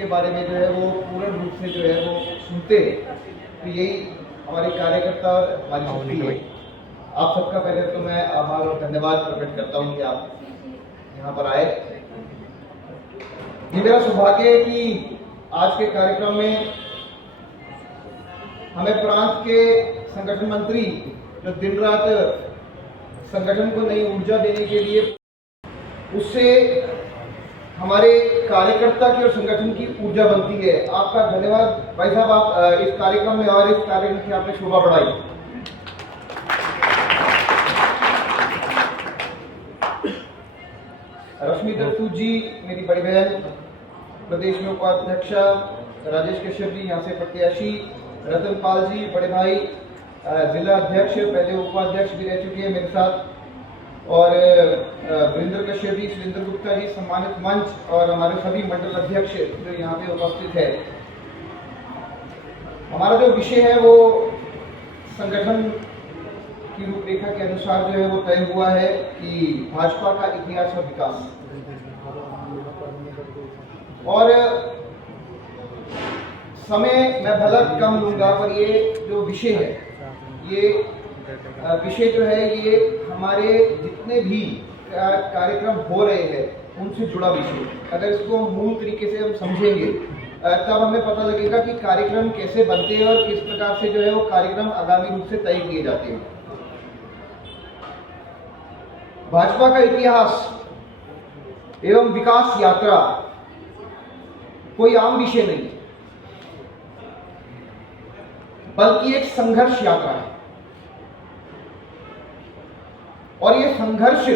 के बारे में जो है वो पूर्ण रूप से जो है वो सुनते हैं, तो यही हमारे कार्यकर्ता और हमारी शक्ति है। आप सबका पहले तो मैं आभार और धन्यवाद प्रकट करता हूँ कि आप यहाँ पर आए। ये मेरा सौभाग्य है कि आज के कार्यक्रम में हमें प्रांत के संगठन मंत्री जो दिन रात संगठन को नई ऊर्जा देने के लिए, उससे हमारे कार्यकर्ता की और संगठन की ऊर्जा बनती है। आपका धन्यवाद भाई साहब, आप इस कार्यक्रम में और इस कार्यक्रम की आपने शोभा बढ़ाई। रश्मि दत्तूत जी मेरी बड़ी बहन, प्रदेश में उपाध्यक्षा राजेश कश्यप जी यहाँ से प्रत्याशी, रतन पाल जी बड़े भाई जिला अध्यक्ष, पहले उपाध्यक्ष भी रह चुके हैं मेरे साथ, और वीरेंद्र कश्यप जी, सुरेंद्र गुप्ता जी सम्मानित मंच, और हमारे सभी मंडल अध्यक्ष जो यहाँ पे उपस्थित है। हमारा जो विषय है वो संगठन की रूपरेखा के अनुसार जो है वो तय हुआ है कि भाजपा का इतिहास और विकास, और समय मैं भला कम लूंगा, पर ये जो विषय है, ये विषय जो है ये हमारे जितने भी कार्यक्रम हो रहे हैं उनसे जुड़ा विषय। अगर इसको मूल तरीके से हम समझेंगे तब हमें पता लगेगा कि कार्यक्रम कैसे बनते हैं और किस प्रकार से जो है वो कार्यक्रम आगामी रूप से तय किए जाते हैं। भाजपा का इतिहास एवं विकास यात्रा कोई आम विषय नहीं, बल्कि एक संघर्ष यात्रा है। और ये संघर्ष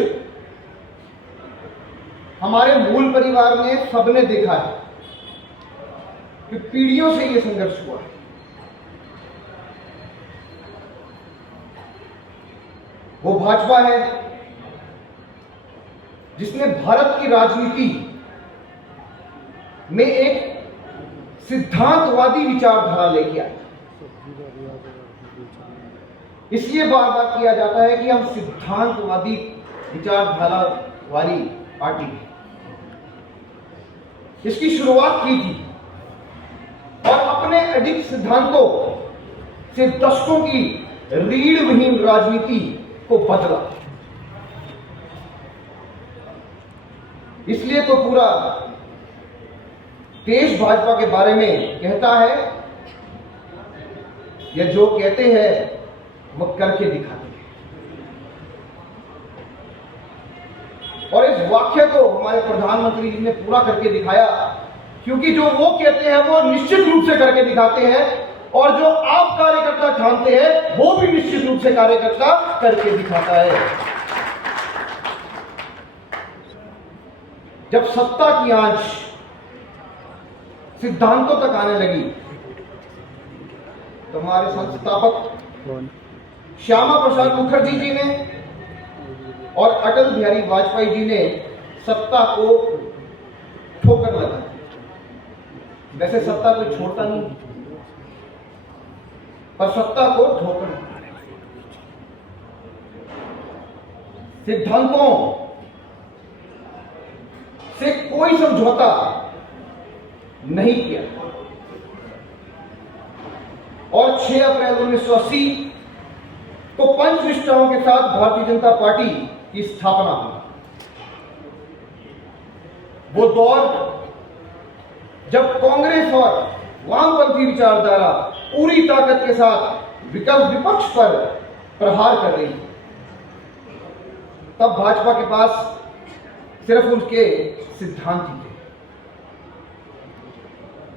हमारे मूल परिवार में सबने देखा है कि पीढ़ियों से ये संघर्ष हुआ है। वो भाजपा है जिसने भारत की राजनीति में एक सिद्धांतवादी विचारधारा लेके आई। इसलिए बार बार किया जाता है कि हम सिद्धांतवादी विचारधारा वाली पार्टी है। इसकी शुरुआत की थी और अपने अडिग सिद्धांतों से दशकों की रीढ़ विहीन राजनीति को बदला। इसलिए तो पूरा देश भाजपा के बारे में कहता है, या जो कहते हैं वो करके दिखाते हैं। और इस वाक्य को हमारे प्रधानमंत्री जी ने पूरा करके दिखाया, क्योंकि जो वो कहते हैं वो निश्चित रूप से करके दिखाते हैं, और जो आप कार्यकर्ता ठानते हैं वो भी निश्चित रूप से कार्यकर्ता करके दिखाता है। जब सत्ता की आंच सिद्धांतों तक आने लगी तो हमारे संस्थापक श्यामा प्रसाद मुखर्जी जी ने और अटल बिहारी वाजपेयी जी ने सत्ता को ठोकर लगा। वैसे सत्ता कोई छोड़ता नहीं, पर सत्ता को ठोकर, सिद्धांतों से कोई समझौता नहीं किया। और 6 अप्रैल 1980 को पंचनिष्ठाओं के साथ भारतीय जनता पार्टी की स्थापना हुई। वो दौर जब कांग्रेस और वामपंथी विचारधारा पूरी ताकत के साथ विपक्ष पर प्रहार कर रही थी, तब भाजपा के पास सिर्फ उनके सिद्धांत ही थे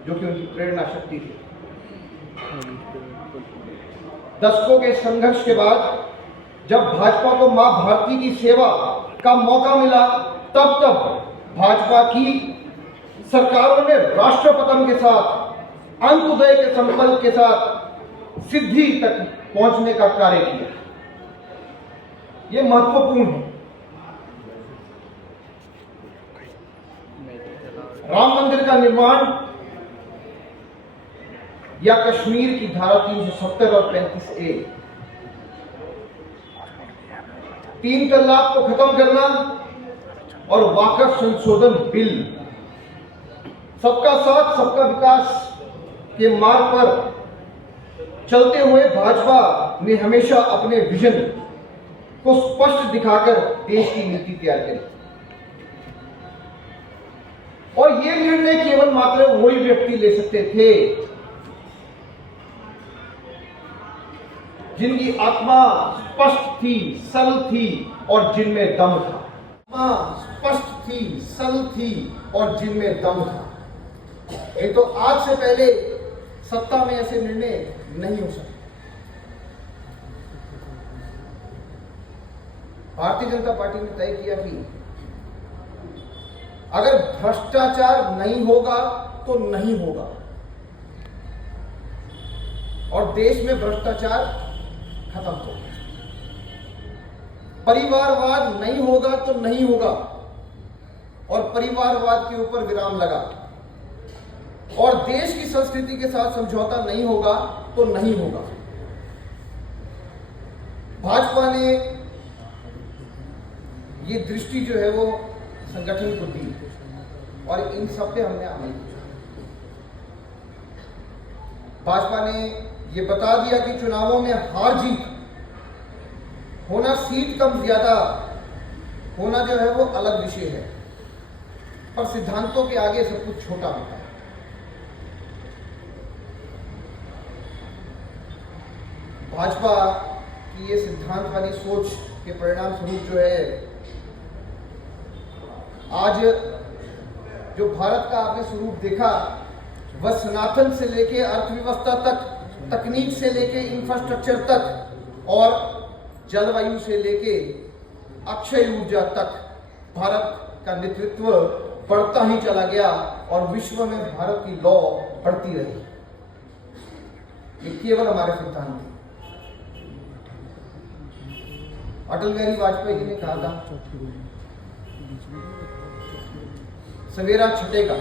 जो कि उनकी प्रेरणा शक्ति थी। दशकों के संघर्ष के बाद जब भाजपा को मां भारती की सेवा का मौका मिला, तब भाजपा की सरकारों ने राष्ट्रपतन के साथ, अंत्योदय के संकल्प के साथ सिद्धि तक पहुंचने का कार्य किया। यह महत्वपूर्ण है। राम मंदिर का निर्माण या कश्मीर की धारा 370 और 35A, 3 तलाक को खत्म करना और वाकफ संशोधन बिल सबका साथ सबका विकास के मार्ग पर चलते हुए भाजपा ने हमेशा अपने विजन को स्पष्ट दिखाकर देश की नीति तैयार करी। और ये निर्णय केवल मात्र वही व्यक्ति ले सकते थे जिनकी आत्मा स्पष्ट थी, सरल थी और जिनमें दम था। आत्मा स्पष्ट थी, सरल थी और जिनमें दम था। ये तो आज से पहले सत्ता में ऐसे निर्णय नहीं हो सकते। भारतीय जनता पार्टी ने तय किया कि अगर भ्रष्टाचार नहीं होगा तो नहीं होगा, और देश में भ्रष्टाचार खत्म होगा। परिवारवाद नहीं होगा तो नहीं होगा, और परिवारवाद के ऊपर विराम लगा, और देश की संस्कृति के साथ समझौता नहीं होगा तो नहीं होगा। भाजपा ने ये दृष्टि जो है वो संगठन को दी और इन सब पे हमने अमल किया। भाजपा ने ये बता दिया कि चुनावों में हार जीत होना, सीट कम ज्यादा होना जो है वो अलग विषय है, पर सिद्धांतों के आगे सब कुछ छोटा होता है। भाजपा की ये सिद्धांत वाली सोच के परिणाम स्वरूप जो है आज जो भारत का आपने स्वरूप देखा, वह सनातन से लेके अर्थव्यवस्था तक, तकनीक से लेके इंफ्रास्ट्रक्चर तक और जलवायु से लेके अक्षय ऊर्जा तक भारत का नेतृत्व बढ़ता ही चला गया और विश्व में भारत की लौ बढ़ती रही। ये केवल हमारे सिद्धांत थे। अटल बिहारी वाजपेयी जी ने कहा था, सवेरा छटेगा,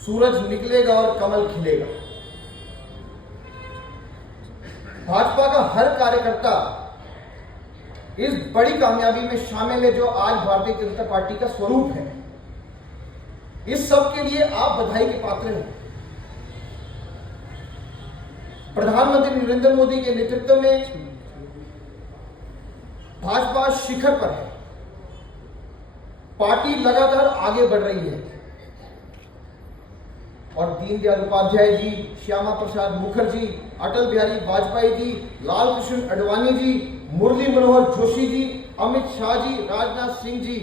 सूरज निकलेगा और कमल खिलेगा। भाजपा का हर कार्यकर्ता इस बड़ी कामयाबी में शामिल है जो आज भारतीय जनता पार्टी का स्वरूप है। इस सब के लिए आप बधाई के पात्र हैं। प्रधानमंत्री नरेंद्र मोदी के नेतृत्व में भाजपा शिखर पर है। पार्टी लगातार आगे बढ़ रही है और दीनदयाल उपाध्याय जी, श्यामा प्रसाद मुखर्जी, अटल बिहारी वाजपेयी जी, लाल कृष्ण आडवाणी जी, मुरली मनोहर जोशी जी, अमित शाह जी, राजनाथ सिंह जी,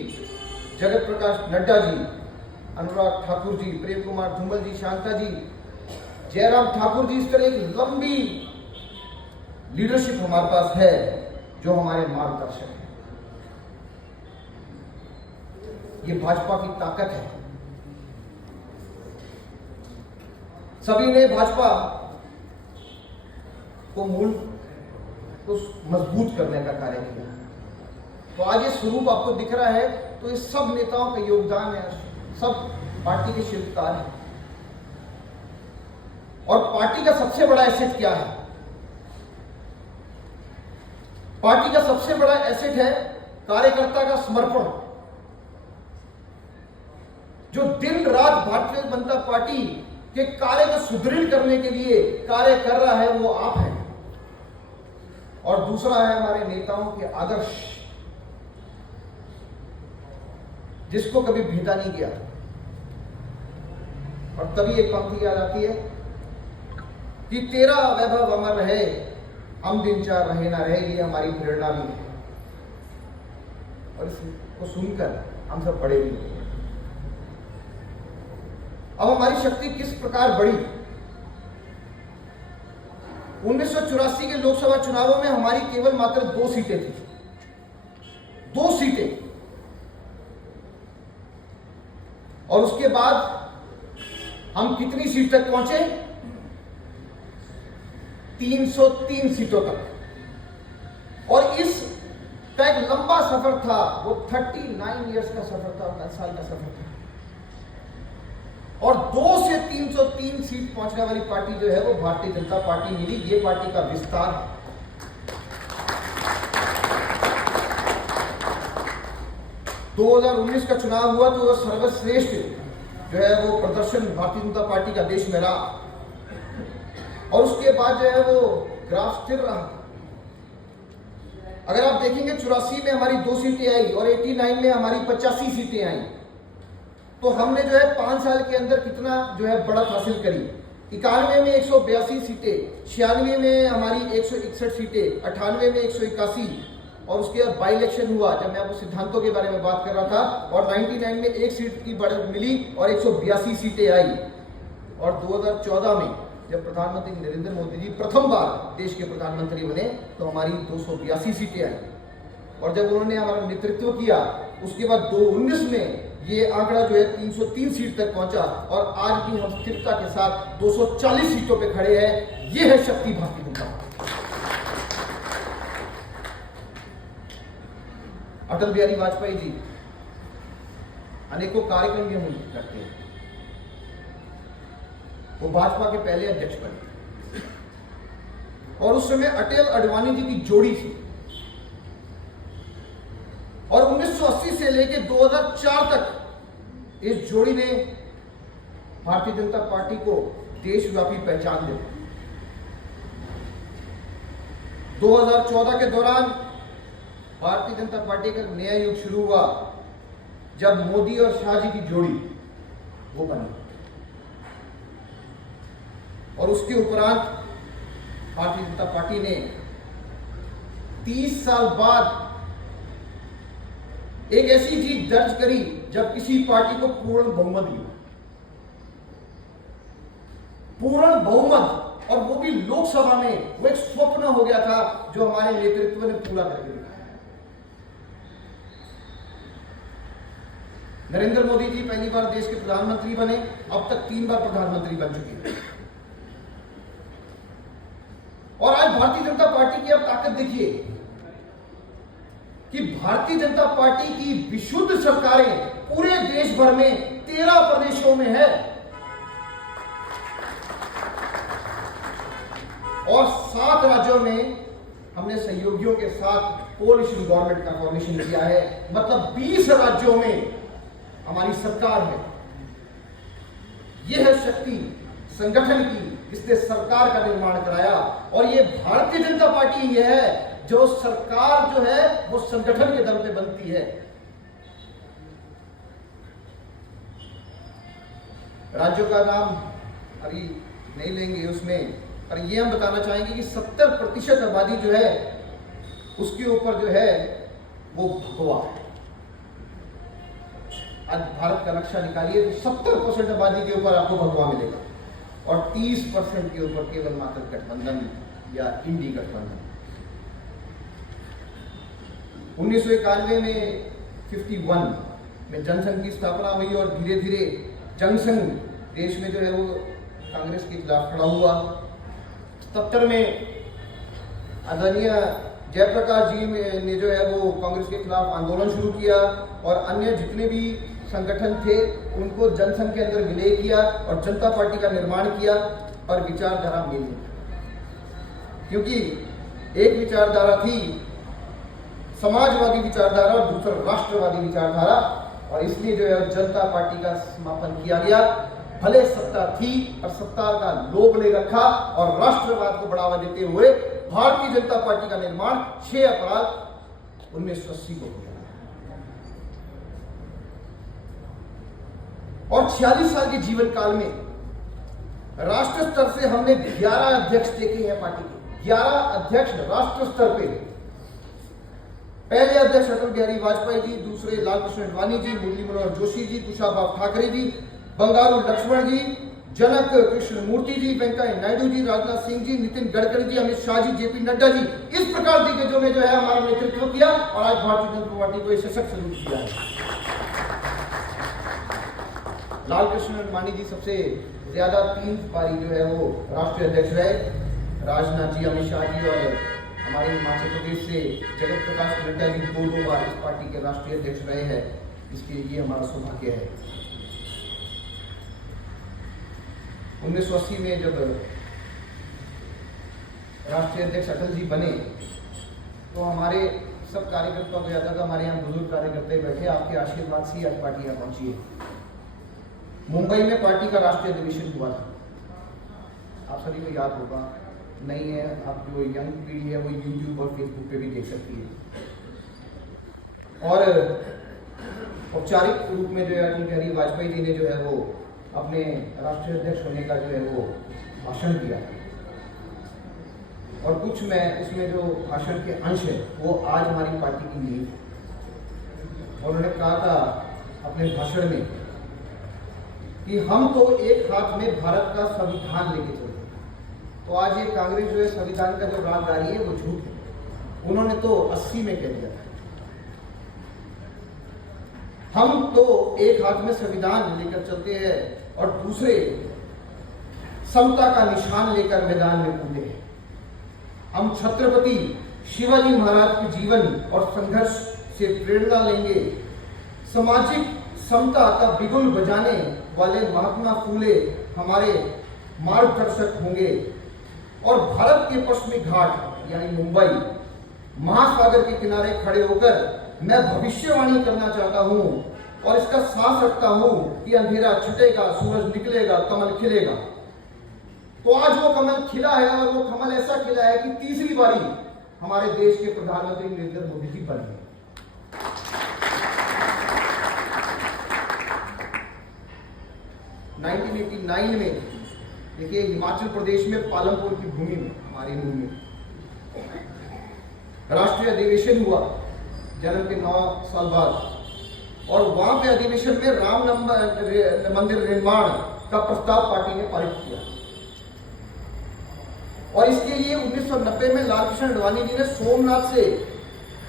जगत प्रकाश नड्डा जी, अनुराग ठाकुर जी, प्रेम कुमार धूमल जी, शांता जी, जयराम ठाकुर जी, इस तरह एक लंबी लीडरशिप हमारे पास है जो हमारे मार्गदर्शक है। ये भाजपा की ताकत है। सभी ने भाजपा को मूल को मजबूत करने का कार्य किया। तो आज ये स्वरूप आपको दिख रहा है, तो ये सब नेताओं का योगदान है, सब पार्टी के शिल्पकार हैं। और पार्टी का सबसे बड़ा एसेट क्या है? पार्टी का सबसे बड़ा एसेट है कार्यकर्ता का समर्पण। जो दिन रात भारतीय जनता पार्टी के कार्य को सुदृढ़ करने के लिए कार्य कर रहा है, वो आप हैं। और दूसरा है हमारे नेताओं के आदर्श, जिसको कभी भेदा नहीं गया। और तभी एक पंक्ति याद आती है कि तेरा वैभव अमर रहे, हम दिन चार रहे ना रहे, ये हमारी प्रेरणा भी है। और इसको सुनकर हम सब बड़े भी। अब हमारी शक्ति किस प्रकार बढ़ी? 1984 के लोकसभा चुनावों में हमारी केवल मात्र 2 सीटें थी। 2 सीटें। और उसके बाद हम कितनी सीट तक पहुंचे? 303 सीटों तक। और इस का एक लंबा सफर था, वो 39 इयर्स का सफर था, 10 साल का सफर था। और 2 से 303 सीट पहुंचने वाली पार्टी जो है वो भारतीय जनता पार्टी मिली। ये पार्टी का विस्तार है। 2019 का चुनाव हुआ तो वह सर्वश्रेष्ठ जो है वो प्रदर्शन भारतीय जनता पार्टी का देश में रहा, और उसके बाद जो है वो ग्राफ स्थिर रहा। अगर आप देखेंगे 84 में हमारी 2 सीटें आई और 89 में हमारी 85 सीटें आई, तो हमने जो है 5 साल के अंदर कितना जो है बढ़त हासिल करी। 91 में 182 सीटें, 96 में हमारी 161 सीटें, 98 में 181, और उसके बाद बाई इलेक्शन हुआ जब मैं आपको सिद्धांतों के बारे में बात कर रहा था, और 99 में 1 सीट की बढ़त मिली और 182 सीटें आई। और 2014 में जब प्रधानमंत्री नरेंद्र मोदी जी प्रथम बार देश के प्रधानमंत्री बने तो हमारी 282 सीटें आई, और जब उन्होंने हमारा नेतृत्व किया उसके बाद 2019 में ये आंकड़ा जो है 303 सीट तक पहुंचा, और आज भी हम स्थिरता के साथ 240 सीटों पे खड़े हैं। ये है शक्ति भारतीय जनता पार्टी। अटल बिहारी वाजपेयी जी अनेकों कार्यक्रम भी हम करते हैं। वो भाजपा के पहले अध्यक्ष बने, और उस समय अटल अडवाणी जी की जोड़ी थी, और 1980 से लेकर 2004 तक इस जोड़ी ने भारतीय जनता पार्टी को देशव्यापी पहचान दी। 2014 के दौरान भारतीय जनता पार्टी का नया युग शुरू हुआ जब मोदी और शाह जी की जोड़ी वो बनी, और उसके उपरांत भारतीय जनता पार्टी ने 30 साल बाद एक ऐसी जीत दर्ज करी जब किसी पार्टी को पूर्ण बहुमत मिला, पूर्ण बहुमत, और वो भी लोकसभा में। वो एक स्वप्न हो गया था जो हमारे नेतृत्व ने पूरा करके दिखाया। नरेंद्र मोदी जी पहली बार देश के प्रधानमंत्री बने, अब तक 3 बार प्रधानमंत्री बन चुके हैं, और आज भारतीय जनता पार्टी की अब ताकत देखिए कि भारतीय जनता पार्टी की विशुद्ध सरकारें पूरे देश भर में 13 प्रदेशों में है, और 7 राज्यों में हमने सहयोगियों के साथ कोalition गवर्नमेंट का फॉर्मेशन किया है। मतलब 20 राज्यों में हमारी सरकार है। यह है शक्ति संगठन की, जिसने सरकार का निर्माण कराया, और ये भारतीय जनता पार्टी ही है जो सरकार जो है वो संगठन के दम पे बनती है। राज्यों का नाम अभी नहीं लेंगे उसमें, पर ये हम बताना चाहेंगे कि 70% आबादी जो है उसके ऊपर जो है वो भगवा है। आज भारत का नक्शा निकालिए तो 70% आबादी के ऊपर आपको भगवा मिलेगा, और 30% के ऊपर केवल मात्र गठबंधन या इंडी गठबंधन। 1991 में 51 में जनसंघ की स्थापना हुई, और धीरे धीरे जनसंघ देश में जो है वो कांग्रेस के खिलाफ खड़ा हुआ। 77 में आदरणीय जयप्रकाश जी ने जो है वो कांग्रेस के खिलाफ आंदोलन शुरू किया, और अन्य जितने भी संगठन थे उनको जनसंघ के अंदर विलय किया और जनता पार्टी का निर्माण किया, पर विचारधारा मिली, क्योंकि एक विचारधारा थी समाजवादी विचारधारा और दूसरा राष्ट्रवादी विचारधारा, और इसलिए जो है जनता पार्टी का समापन किया गया। भले सत्ता थी और सत्ता का लोभ ले रखा, और राष्ट्रवाद को बढ़ावा देते हुए भारतीय जनता पार्टी का निर्माण 6 अप्रैल 1980 को हुआ, और 46 साल के जीवन काल में राष्ट्र स्तर से हमने 11 अध्यक्ष देखे हैं पार्टी के। 11 अध्यक्ष राष्ट्र स्तर पे। पहले अध्यक्ष अटल बिहारी वाजपेयी जी, दूसरे लालकृष्ण अडवाणी जी, मुरली मनोहर जोशी जी, कुशाभाऊ ठाकरे जी, बंगारू लक्ष्मण जी, जनक कृष्ण मूर्ति जी, वेंकैया नायडू जी, राजनाथ सिंह जी, नितिन गडकरी जी, अमित शाह जी, जेपी नड्डा जी, इस प्रकार दिग्गजों ने जो है हमारा नेतृत्व किया, और आज भारतीय जनता पार्टी को सशक्त रूप दिया है। लालकृष्ण अडवाणी जी सबसे ज्यादा 3 बारी जो है वो राष्ट्रीय अध्यक्ष रहे। राजनाथ जी, अमित शाह जी, और हमारे हिमाचल प्रदेश से जगत प्रकाश नड्डा जी 2 बार इस पार्टी के राष्ट्रीय अध्यक्ष रहे हैं। इसके लिए हमारा सौभाग्य है। 1980 में जब राष्ट्रीय अध्यक्ष अटल जी बने तो हमारे सब कार्यकर्ताओं को याद था, हमारे यहाँ बुजुर्ग कार्यकर्ता बैठे, आपके आशीर्वाद से आज पार्टी यहाँ पहुंची है। मुंबई में पार्टी का राष्ट्रीय अधिवेशन हुआ था। आप सभी को याद होगा, नहीं है आप जो यंग पीढ़ी है वो यूट्यूब और फेसबुक पे भी देख सकती है। और औपचारिक रूप में जो है अटल बिहारी वाजपेयी जी ने जो है वो अपने राष्ट्रीय अध्यक्ष होने का जो है वो भाषण दिया, और कुछ में उसमें जो भाषण के अंश है वो आज हमारी पार्टी की नींव है। और उन्होंने कहा था अपने भाषण में कि हम तो एक हाथ में भारत का संविधान लेके चलते हैं। तो आज ये कांग्रेस जो है संविधान का जो राजदारी है वो झूठ है। उन्होंने तो 80 में कह दिया था। हम तो एक हाथ में संविधान लेकर चलते हैं और दूसरे समता का निशान लेकर मैदान में कूदे हैं। हम छत्रपति शिवाजी महाराज के जीवन और संघर्ष से प्रेरणा लेंगे। सामाजिक समता का बिगुल बजाने वाले महात्मा फूले हमारे मार्गदर्शक होंगे। और भारत के पश्चिमी घाट यानी मुंबई महासागर के किनारे खड़े होकर मैं भविष्यवाणी करना चाहता हूं और इसका सांस रखता हूं कि अंधेरा छटेगा, सूरज निकलेगा, कमल खिलेगा। तो आज वो कमल खिला है, और वो कमल ऐसा खिला है कि तीसरी बारी हमारे देश के प्रधानमंत्री नरेंद्र मोदी जी बने हैं। 1989 में देखिए हिमाचल प्रदेश में पालमपुर की भूमि में हमारी भूमि में राष्ट्रीय अधिवेशन हुआ जन्म के 9 साल बाद, और वहां पे अधिवेशन में राम मंदिर निर्माण का प्रस्ताव पार्टी ने पारित किया। और इसके लिए 1990 में लालकृष्ण आडवाणी जी ने सोमनाथ से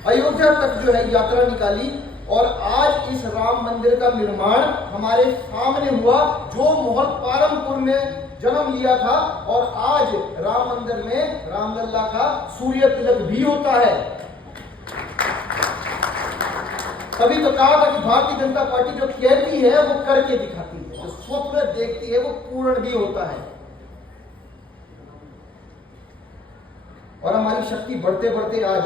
अयोध्या तक जो है यात्रा निकाली, और आज इस राम मंदिर का निर्माण हमारे सामने हुआ, जो मोहन पालमपुर में जन्म लिया था। और आज राम मंदिर में रामलला का सूर्य तिलक भी होता है। तभी तो कहा था कि भारतीय जनता पार्टी जो कहती है वो करके दिखाती है, जो स्वप्न देखती है वो पूर्ण भी होता है। और हमारी शक्ति बढ़ते बढ़ते आज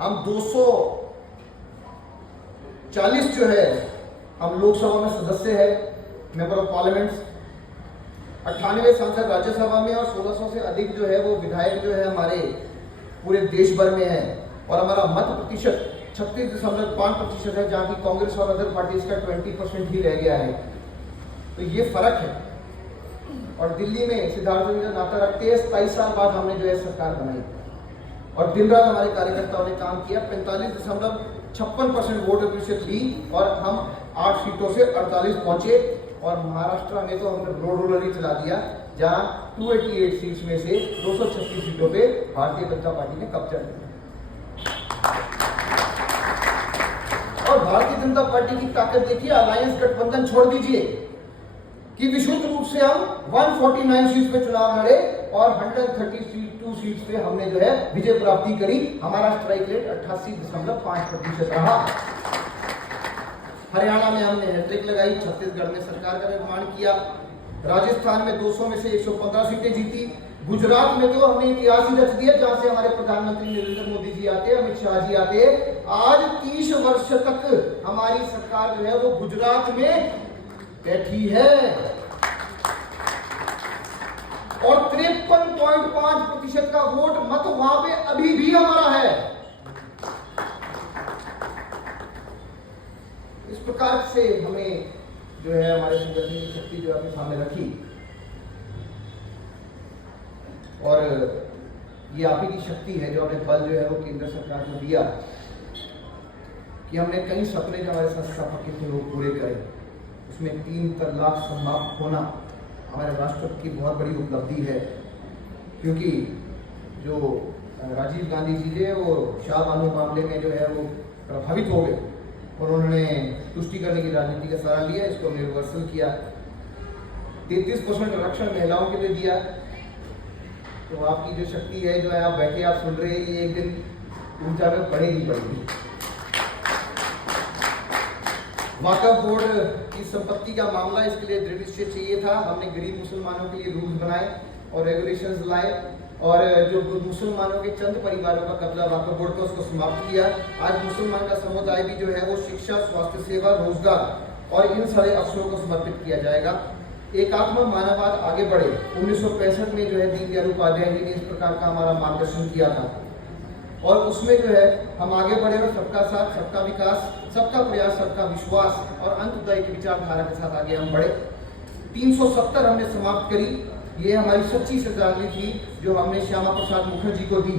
हम 240 जो है हम लोकसभा में सदस्य है, मेंबर ऑफ पार्लियामेंट, 98 सांसद राज्यसभा में, और 1600 से अधिक जो है वो विधायक जो है हमारे पूरे देश भर में है। और हमारा मत प्रतिशत 36.5% है, जहां की कांग्रेस और अदर पार्टीज का 20% ही रह गया है। तो ये फर्क है। और दिल्ली में सिद्धार्थ जी नाता रखते हैं, 27 साल बाद हमने जो है सरकार बनाई, और दिन रात हमारे कार्यकर्ताओं ने काम किया। 45.56% वोट प्रतिशत ली, और हम 8 सीटों से 48 पहुंचे। और महाराष्ट्र में तो हमने रोड रोलर ही चला दिया, जहां 288 सीट्स में से 236 सीटों पे भारतीय जनता पार्टी ने कब्जा किया। और भारतीय जनता पार्टी की ताकत देखिए, अलायंस गठबंधन छोड़ दीजिए कि विशुद्ध रूप से हम 149 सीट पे चुनाव लड़े, और 132 सीट पे हमने जो है विजय प्राप्ति करी। हमारा स्ट्राइक रेट 88.5% रहा। हरियाणा में हमने हैट्रिक लगाई, छत्तीसगढ़ में सरकार का निर्माण किया, राजस्थान में 200 में से 115 सीटें जीती, गुजरात में तो हमने इतिहास ही रच दिया, जहां से हमारे प्रधानमंत्री नरेंद्र मोदी जी आते हैं, अमित शाह जी आते हैं। आज 30 वर्ष तक हमारी सरकार जो है वो गुजरात में बैठी है, और 53.5% का वोट मत वहां पे अभी भी हमारा है। इस प्रकार से हमें जो है हमारे संगठन की शक्ति जो अपने सामने रखी, और ये आप ही की शक्ति है जो हमें बल जो है वो केंद्र सरकार को दिया कि हमने कई सपने जो हमारे संस्थापक के थे वो पूरे करे। उसमें 3 तलाक समाप्त होना हमारे राष्ट्र की बहुत बड़ी उपलब्धि है, क्योंकि जो राजीव गांधी जी थे वो शाह बानो मामले में जो है वो प्रभावित हो गए, और उन्होंने तुष्टि करने की राजनीति का सहारा लिया, इसको रिवर्सल किया। 33% आरक्षण महिलाओं के लिए दिया। तो आपकी जो शक्ति है, जो है आप बैठे आप सुन रहे हैं, ये एक दिन ऊर्जा में बढ़ेगी। वक्फ बोर्ड की संपत्ति का मामला, इसके लिए दृढ़ निश्चय चाहिए था। हमने गरीब मुसलमानों के लिए रूल्स बनाए और रेगुलेशंस लाए, और जो मुसलमानों के चंद परिवारों का कब्जा वक्फ बोर्ड का उसको समाप्त किया। आज मुसलमान का समुदाय भी जो है वो शिक्षा, स्वास्थ्य सेवा, रोजगार और इन सारे अफसरों को समर्पित किया जाएगा। एकात्म मानववाद आगे बढ़े 1965 में जो है दीनदयाल उपाध्याय जी ने इस प्रकार का हमारा मार्गदर्शन किया था और उसमें जो है हम आगे बढ़े और सबका साथ, सबका विकास, सबका प्रयास, सबका विश्वास और अंत्योदय की विचारधारा के साथ आगे हम बढ़े। 370 हमने समाप्त करी। ये हमारी सच्ची श्रद्धांजलि थी जो हमने श्यामा प्रसाद मुखर्जी को दी,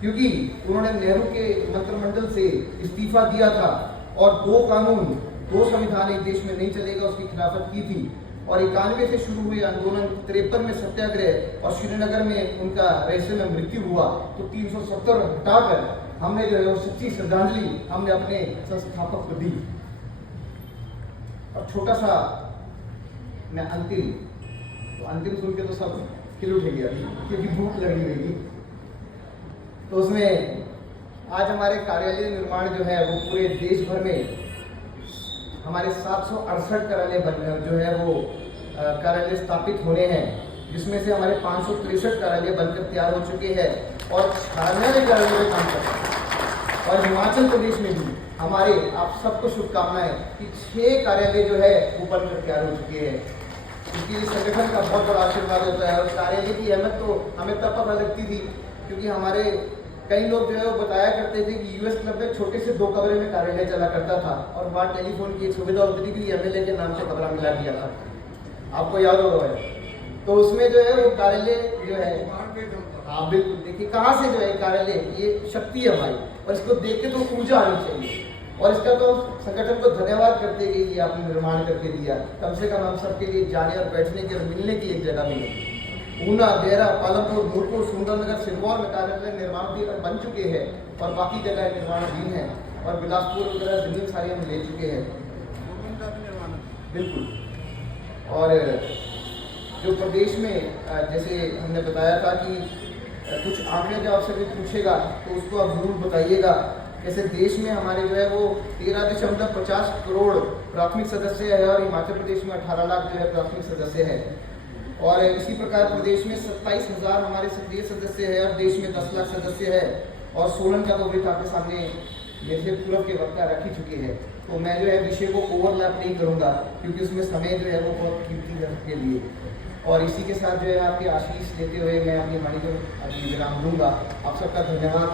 क्योंकि उन्होंने नेहरू के मंत्रिमंडल से इस्तीफा दिया था और 2 कानून, 2 संविधान एक देश में नहीं चलेगा उसकी खिलाफत की थी। और 91 से शुरू हुए आंदोलन, 53 में सत्याग्रह और श्रीनगर में उनका रहस्य में मृत्यु हुआ। तो 370 हटाकर हमने जो है वो सच्ची श्रद्धांजलि हमने अपने संस्थापक को दी। और छोटा सा मैं अंतिम सुन के तो सब खिल उठेंगे अभी, क्योंकि भूख लगी हुई। तो उसमें आज हमारे कार्यालय निर्माण जो है वो पूरे देश भर में हमारे 768 कार्यालय जो है वो कार्यालय स्थापित होने हैं, जिसमें से हमारे 563 कार्यालय बनकर तैयार हो चुके हैं और 96 कार्यालय में काम करते हैं। और हिमाचल प्रदेश में भी हमारे आप सबको शुभकामनाएं कि 6 कार्यालय जो है वो बनकर तैयार हो चुके हैं। इसके लिए संगठन का बहुत बड़ा आशीर्वाद होता है। और कार्यालय की अहमियत तो हमें तब पता लगती थी क्योंकि हमारे कई लोग जो है वो बताया करते थे कि यूएस क्लब में छोटे से 2 कमरे में कार्यालय चला करता था और वहाँ टेलीफोन की एक सुविधा होती थी कि एमएलए के नाम से कमरा मिला दिया था, आपको याद होगा। तो उसमें जो है वो कार्यालय जो है, हाँ बिल्कुल, देखिए कहाँ से जो है कार्यालय, ये शक्ति है हमारी और इसको देख के तो ऊर्जा आनी चाहिए। और इसका तो संगठन को धन्यवाद करते हैं कि ये आपने निर्माण करके दिया। कम से कम हम सबके लिए जाने और बैठने की और मिलने की एक जगह मिले। ऊना, देहरा, पालमपुर, नूरपुर, सुंदरनगर, सिरमौर में कार्यालय निर्माण भी बन चुके हैं और बाकी जगह निर्माणाधीन है और बिलासपुर वगैरह जमीन सारी हम ले चुके हैं, बिल्कुल। और जो प्रदेश में जैसे हमने बताया था कि कुछ आंकड़े जब आपसे भी पूछेगा तो उसको आप जरूर बताइएगा। जैसे देश में हमारे जो है वो 13.50 करोड़ प्राथमिक सदस्य है और हिमाचल प्रदेश में 18 लाख जो है प्राथमिक सदस्य है। और इसी प्रकार प्रदेश में 27,000 हमारे सक्रिय सदस्य है और देश में 10 लाख सदस्य है। और सोलन का तो भी आपके सामने मेरे पूर्व के वक्ता रख ही चुके हैं, तो मैं जो है विषय को ओवरलैप नहीं करूँगा क्योंकि उसमें समय जो है वो बहुत कीमती है के लिए। और इसी के साथ जो है आपकी आशीष लेते हुए मैं अपनी वाणी को अभी विराम दूंगा। आप सबका धन्यवाद।